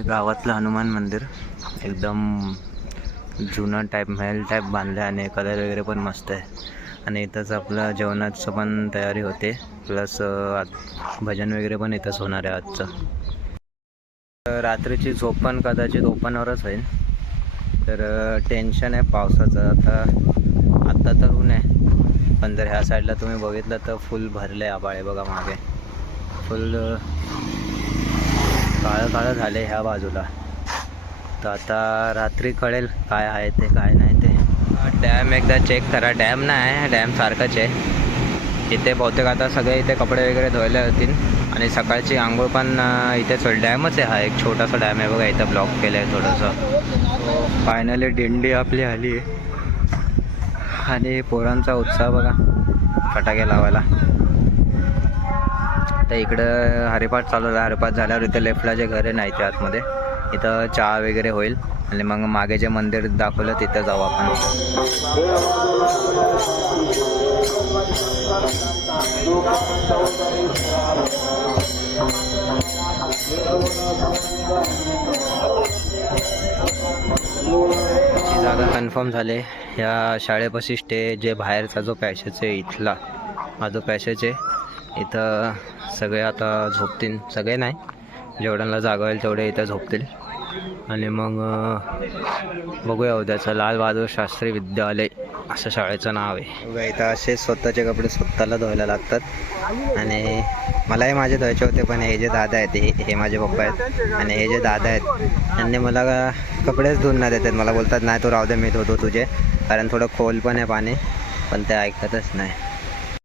हे गावातलं हनुमान मंदिर. एकदम जुनं टाईप महल टाईप बांधलं आहे आणि कलर वगैरे पण मस्त आहे. आणि इथंच आपलं जेवणाचं पण तयारी होते. प्लस भजन वगैरे पण इथंच होणार आहे आजचं. रात्रीची झोप पण कदाचित ओपनवरच होईल. तर टेन्शन आहे पावसाचं. आता आत्ता तर ऊन आहे. पण जर ह्या साईडला तुम्ही बघितलं तर फुल भरलं आहे आबाळे बघा मागे. फुल काळं काळं झाले ह्या बाजूला. तर आता रात्री कळेल काय आहे ते काय नाही ते. डॅम एकदा चेक करा. डॅम नाही आहे डॅम सारखंच आहे. इथे बहुतेक आता सगळे इथे कपडे वगैरे धुवायला होतील आणि सकाळची आंघोळ पण इथेच डॅमच आहे हा एक छोटासा डॅम आहे बघा इथं ब्लॉक केलं आहे थोडंसं हो, फायनली दिंडी आपली आली आहे. आणि पोरांचा उत्साह बघा फटाके लावायला. तर इकडं हरिपाठ चालू आहे हरिपाठ झाल्यावर इथं लेफ्टला जे घर आहे नाही ते आतमध्ये इथं चहा वगैरे होईल. आणि मग मागे जे मंदिर दाखवलं तिथं जाऊ आपण. ही जागा कन्फर्म झाले. ह्या शाळेपाशी स्टे जे बाहेरचा जो पॅसेज आहे इथला हा जो पॅसेज आहे इथं सगळे आता झोपतील. सगळे नाही. जेवढ्यांना जागा होईल तेवढे इथं झोपतील. आणि मग बघूया उद्याचं लाल बहादूर शास्त्री विद्यालय असं शाळेचं नाव आहे. बघा इथं असे स्वतःचे कपडे स्वतःला धुवायला लागतात. आणि मलाही माझे धुवायचे होते पण हे जे दादा आहेत हे हे माझे पप्पा आहेत. आणि हे जे दादा आहेत त्यांनी मला कपडेच धुवून नाही देतात मला बोलतात नाही तू राहू दे मी धुतो तुझे. कारण थोडं खोल पण आहे पाणी पण ते ऐकतच नाही.